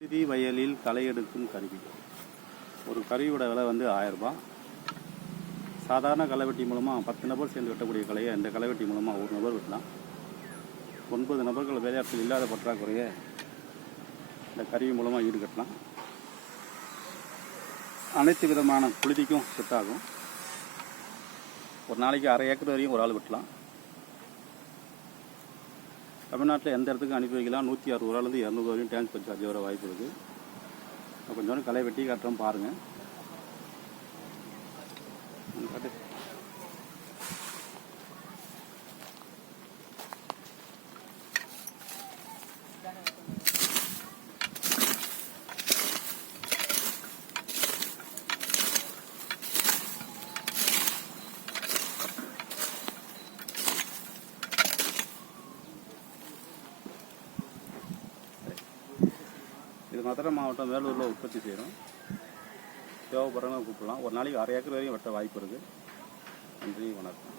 பகுதி வயலில் களை எடுக்கும் கருவி. ஒரு கருவியோட விலை வந்து ஆயரூபா சாதாரண களைவெட்டி மூலமாக பத்து நபர் சேர்ந்து வெட்டக்கூடிய கலையை இந்த களைவெட்டி மூலமாக ஒரு நபர் வெட்டலாம். ஒன்பது நபர்கள் வேலையாட்கள் இல்லாத பற்றாக்குறையை இந்த கருவி மூலமாக ஈடுகட்டலாம் அனைத்து விதமான புழுதிக்கும் செட் ஆகும் ஒரு நாளைக்கு அரை ஏக்கர் வரையும் ஒரு ஆள் வெட்டலாம். தமிழ்நாட்டில் எந்த இடத்துக்கும் அனுப்பி வைக்கலாம்? நூற்றி அறுபது ரூபாலேருந்து இரநூறு வரையும் டிரான்ஸ்போர்ட் சார்ஜ் வர வாய்ப்பு இருக்குது கொஞ்சோண்டு களை வெட்டி காட்டுறோம் பாருங்கள் மதுரை மாவட்டம் வேலூரில் உற்பத்தி செய்கிறோம் தேவைப்படுறவங்க கூப்பிடலாம். ஒரு நாளைக்கு அரை ஏக்கர் வரையும் வெட்ட வாய்ப்பு இருக்குது நன்றி வணக்கம்.